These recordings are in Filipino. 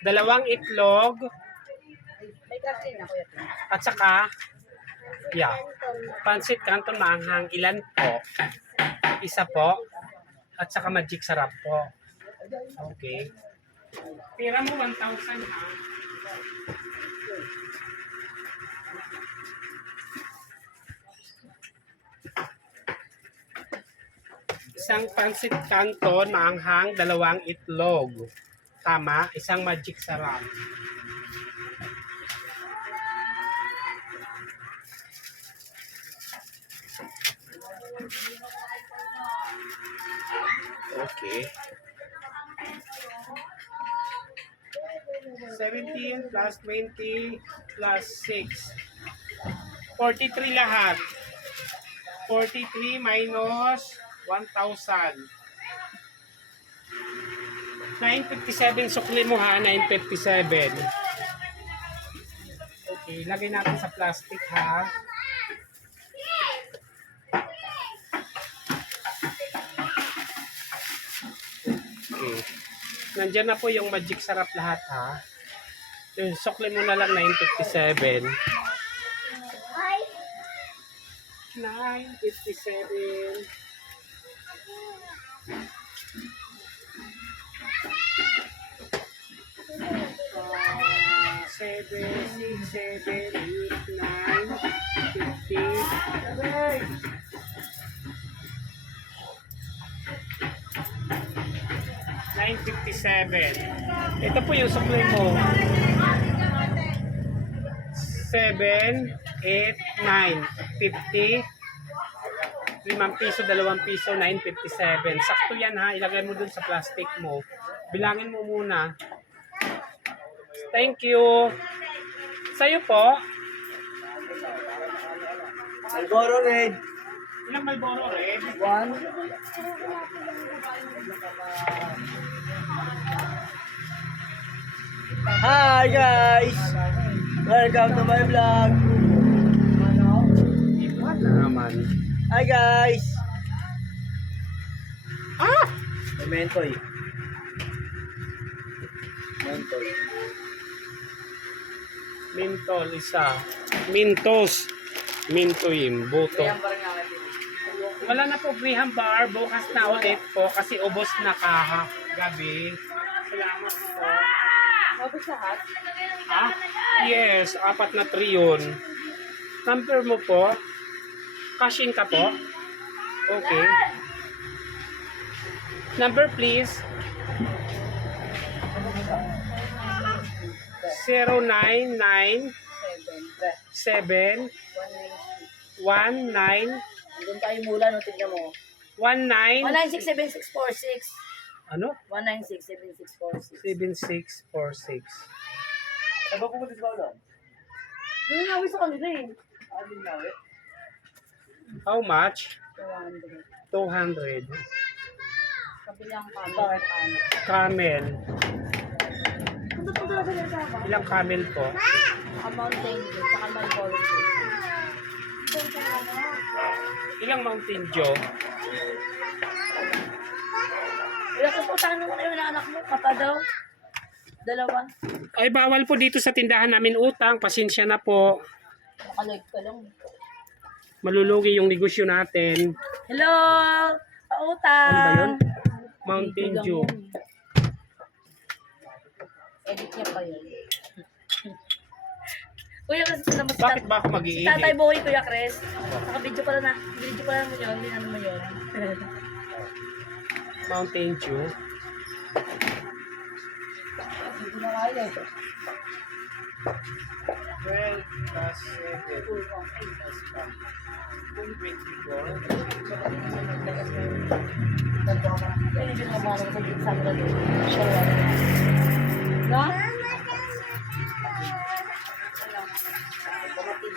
Dalawang itlog. At saka, pancit canton maanghang. Ilan po? Isa po. At saka magic sarap po. Okay. Pira mo 1,000 ha. Isang pancit canton maanghang, dalawang itlog. Tama, isang magic sarap. Okay. 17 plus 20 plus 6. 43 lahat. 43 minus 1,000. 957 sukli mo ha, 957. Okay, lagay natin sa plastic ha. Okay. Nandiyan na po yung magic sarap lahat ha. Yung sukli mo na lang 957. 957. Seven, 6, 7, 8, 9, 50. 957. Ito po yung supply mo. 7, 8, 9, 50. 5 piso, 2 piso, 957. Sakto yan ha. Ilagay mo dun sa plastic mo. Bilangin mo muna. Thank you. Sa'yo po. Marlboro Red. Ilang Marlboro Red? 1. Hi guys! Welcome to my vlog. Iba na naman. Hi guys! Ah! Mentoy. Mentoy. Mintol isa. Mintos. Mintoim. Buto. Wala na po Graham bar. Bukas na ulit po kasi ubos na gabi. Salamat po. Ubos lahat? Ha? Yes. 4 na 3 yun. Number mo po. Cash in ka po. Okay. Number please. 099 7 19 Doon tayo mula, no? Tignan mo. 19 1967646. ano? 1967646. 7646. Ano po pumunta sa Paolo? Yung nawi sa kanila eh. Ano nawe? How much? 200. 200. Kabilang camel. Camel. Punta po talaga sa sama. Ilang camel po? Saka Mountain Dew. Saka Marlboro Dew. Ilang Mountain Dew? Wala ko po tanong mo na yung anak mo. Papa daw. 2. Ay, bawal po dito sa tindahan namin utang. Pasensya na po. Nakalive ka lang. Malulugi yung negosyo natin. Hello! Pautang! Ano ba yun? Mountain Dew. Edit niya pa yun. Kuya, kasi sila mas Bakit ba ako si mag-iinit? Tatay Boy, Kuya Chris. Naka-video pala na. Video pala mo yun. Hindi naman mo yun. Mountain Dew. Hindi na kaya eh. 12 plus 7 plus 24. Hindi na mga mga mag-video sa mga doon. Sure. No?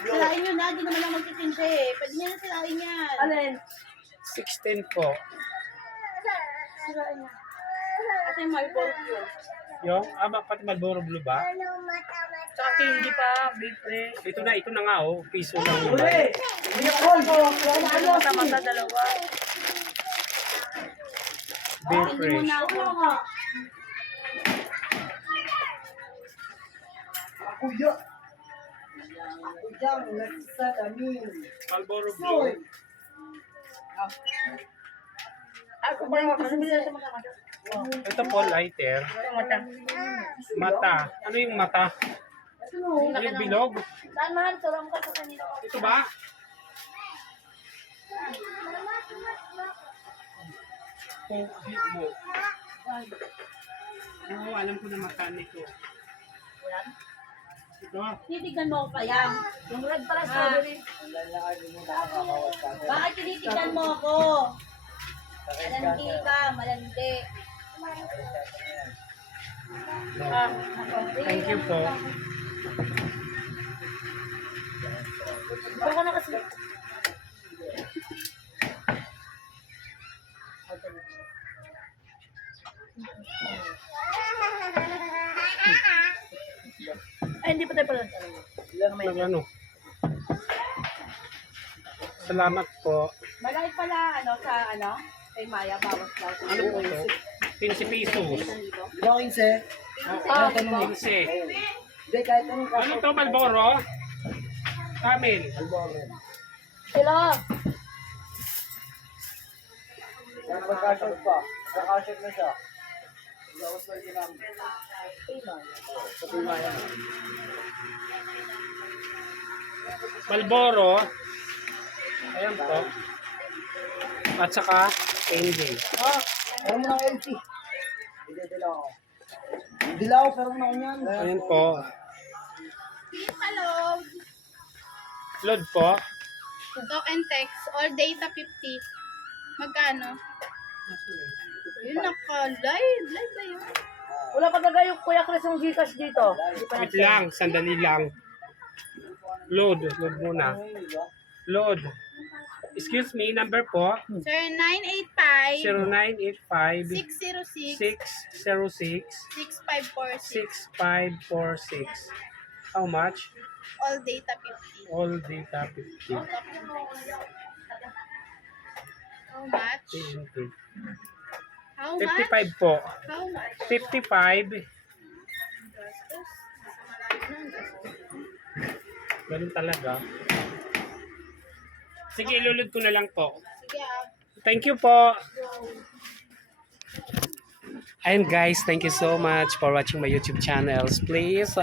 Sirain yun na, di naman lang magtitinda eh. Pwede niya na sirain yan. Alin? 16 po. Sirain niya. Ate yung Marlboro yun. Yung, pati Marlboro Blue ba? Tsaka candy pa, big fresh. Ito na nga oh, piso lang naman. Uli! Hindi ako! Ano mata-mata dalawa? Beer Hindi mo fresh. na ako. kuya. Kuyang nagsalamin. Marlboro Blue. Ako pa yung kasi bisa sa mga mata. Ito po, lighter. Mata. Ano yung mata? Ano yung bilog? Saan mahal? Turang ka sa kanila. Ito ba? Pogi mo. Oo, alam ko na mata nito. Yan. Ito. Titigan mo pa yan. Yung red pala strawberry. Bakit tinitigan mo ako? Malandi ka, malandi. Thank you po. Baka na kasi. Ay, hindi pa tayo pala. Nag ano? Salamat po. Malay pala, kay Maya, bawas daw. Ano po ito? 15 pesos. Diba 15? Ah, 15. Hindi, kahit anong kaso. Ano to, Marlboro? Camel. Sila. Nagka-short pa. Nagka-short na siya. Gawas na rin namin. Sa Pimaya. Marlboro. Ayan po. At saka, Angel. Pero mo ng LC. Hindi, dilaw ako. Dilaw, pero mo na ako niyan. Ayan po. Hello. Load po. Talk and text. All data 50. Magkano? Yun, naka-live. Live ba yun? Wala pa talaga yung Kuya Chris yung Gcash dito. Hindi pa Wait lang, sandali lang. Load. Load muna. Load. Excuse me, number po. Sir, 985 0985 606 606 6546. 6546. How much? All data 50. All data 50. How much? How much? 55 po. How much? 55. Gastos. Nasa malayo na ang gastos. Ganun talaga. Sige, ilulod ko na lang po. Sige Thank you po. And guys, thank you so much for watching my YouTube channels. Please